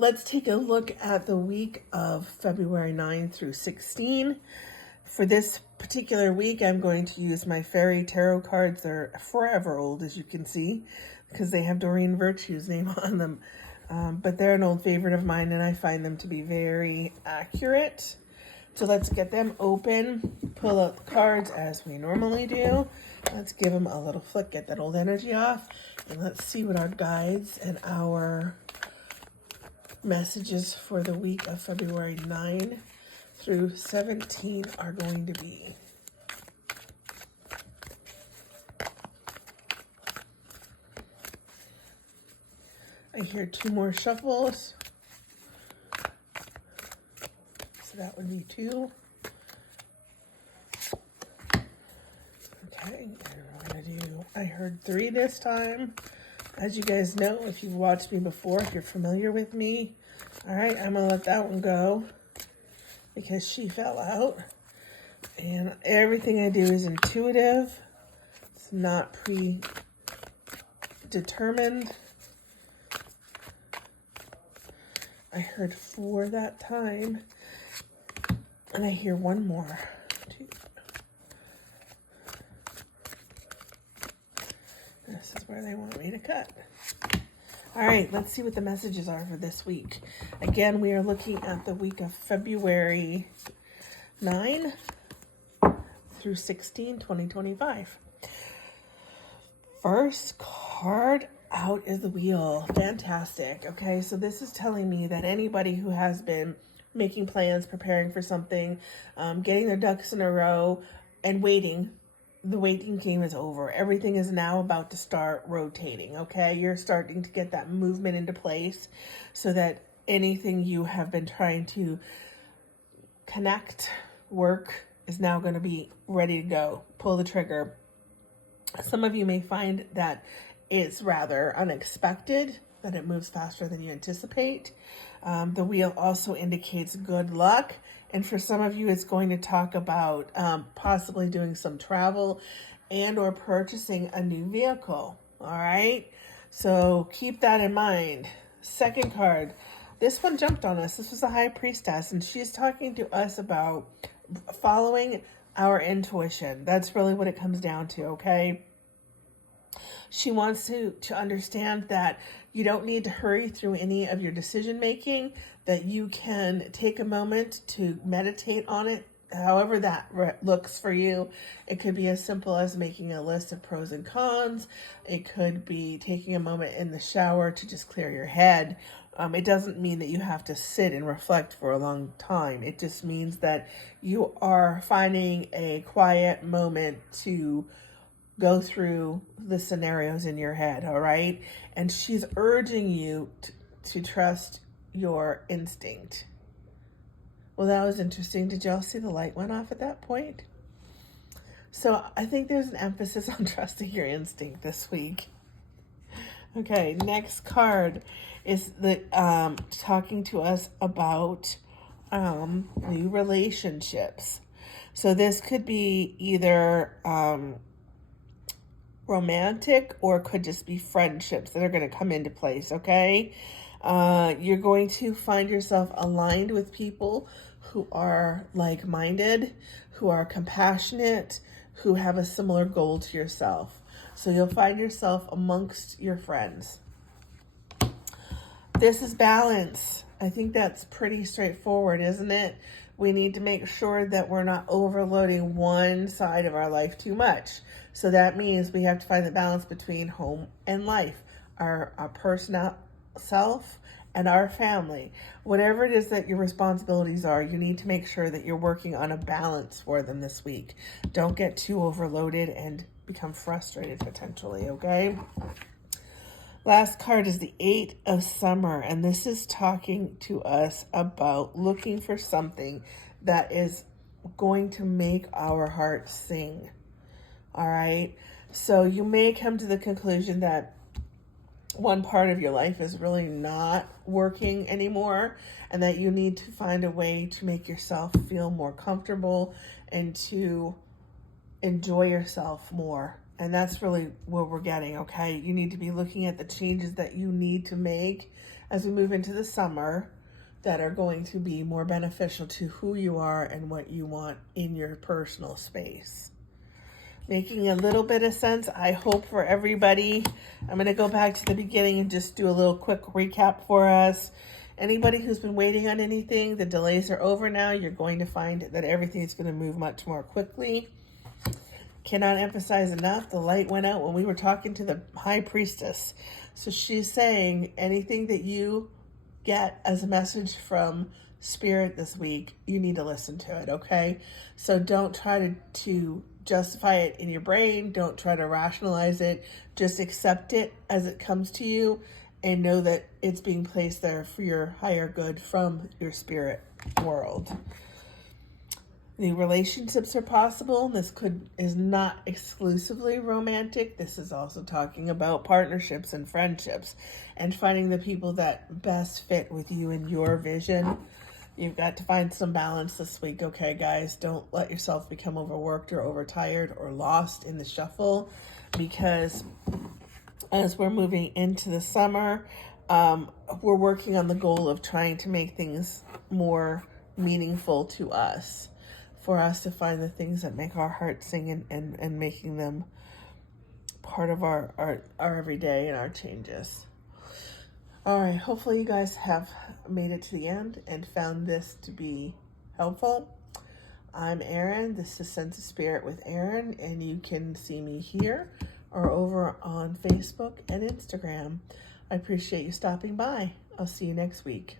let's take a look at the week of February 9 through 16. For this particular week, I'm going to use my fairy tarot cards. They're forever old, as you can see, because they have Doreen Virtue's name on them. But they're an old favorite of mine, and I find them to be very accurate. So let's get them open, pull out the cards as we normally do. Let's give them a little flick, get that old energy off, and let's see what our guides and our messages for the week of February 9 through 17 are going to be. I hear 2 more shuffles. So that would be 2. Okay, and we're going to do, I heard 3 this time. As you guys know, if you've watched me before, if you're familiar with me, all right, I'm going to let that one go because she fell out. And everything I do is intuitive. It's not predetermined. I heard 4 that time. And I hear 1 more. 2. This is where they want me to cut. All right, let's see what the messages are for this week. Again, we are looking at the week of February 9 through 16, 2025. First card out is the wheel. Fantastic. Okay, so this is telling me that anybody who has been making plans, preparing for something, getting their ducks in a row, and waiting, the waiting game is over. Everything is now about to start rotating, okay? You're starting to get that movement into place so that anything you have been trying to connect, work, is now going to be ready to go. Pull the trigger. Some of you may find that it's rather unexpected, that it moves faster than you anticipate. The wheel also indicates good luck. And for some of you, it's going to talk about possibly doing some travel and or purchasing a new vehicle. All right. So keep that in mind. Second card. This one jumped on us. This was the High Priestess, and she's talking to us about following our intuition. That's really what it comes down to, okay? She wants to understand that you don't need to hurry through any of your decision making, that you can take a moment to meditate on it, however that looks for you. It could be as simple as making a list of pros and cons. It could be taking a moment in the shower to just clear your head. It doesn't mean that you have to sit and reflect for a long time. It just means that you are finding a quiet moment to go through the scenarios in your head, all right? And she's urging you to trust your instinct. Well, that was interesting. Did y'all see the light went off at that point? So I think there's an emphasis on trusting your instinct this week. Okay, next card is the talking to us about new relationships. So this could be either romantic, or could just be friendships that are going to come into place, okay? You're going to find yourself aligned with people who are like-minded, who are compassionate, who have a similar goal to yourself. So you'll find yourself amongst your friends. This is balance. I think that's pretty straightforward, isn't it? We need to make sure that we're not overloading one side of our life too much. So that means we have to find the balance between home and life, our personal self and our family. Whatever it is that your responsibilities are, you need to make sure that you're working on a balance for them this week. Don't get too overloaded and become frustrated potentially, okay? Last card is the 8 of Summer, and this is talking to us about looking for something that is going to make our hearts sing. All right? So you may come to the conclusion that one part of your life is really not working anymore, and that you need to find a way to make yourself feel more comfortable and to enjoy yourself more. And that's really what we're getting, okay? You need to be looking at the changes that you need to make as we move into the summer that are going to be more beneficial to who you are and what you want in your personal space. Making a little bit of sense, I hope, for everybody. I'm going to go back to the beginning and just do a little quick recap for us. Anybody who's been waiting on anything, the delays are over now. You're going to find that everything is going to move much more quickly. Cannot emphasize enough, the light went out when we were talking to the high priestess. So she's saying anything that you get as a message from Spirit this week, you need to listen to it, okay? So don't try to justify it in your brain. Don't try to rationalize it. Just accept it as it comes to you and know that it's being placed there for your higher good from your spirit world. The relationships are possible. This is not exclusively romantic. This is also talking about partnerships and friendships and finding the people that best fit with you and your vision. You've got to find some balance this week, okay, guys? Don't let yourself become overworked or overtired or lost in the shuffle, because as we're moving into the summer, we're working on the goal of trying to make things more meaningful to us, for us to find the things that make our hearts sing and making them part of our everyday and our changes. All right, hopefully you guys have made it to the end and found this to be helpful. I'm Erin. This is Sense of Spirit with Erin, and you can see me here or over on Facebook and Instagram. I appreciate you stopping by. I'll see you next week.